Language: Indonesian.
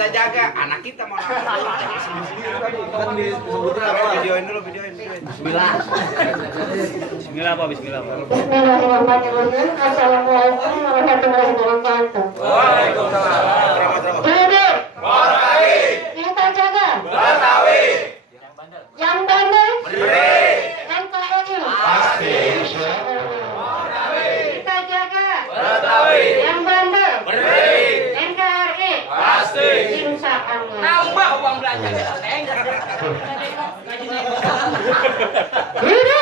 kita jaga, anak kita mau nonton. Kan disebutnya apa? Videoin dulu. Bismillah. Bismillah apa? Bismillah apa? Bismillahirrahmanirrahim. Assalamualaikum warahmatullahi wabarakatuh. Waalaikumsalam. Duduk. Kita jaga. Yang bandel. NKRI. Pasti. Kita jaga. Yang bandel. NKRI. Pasti. Insya Allah. Nambah uang belanja. Duduk.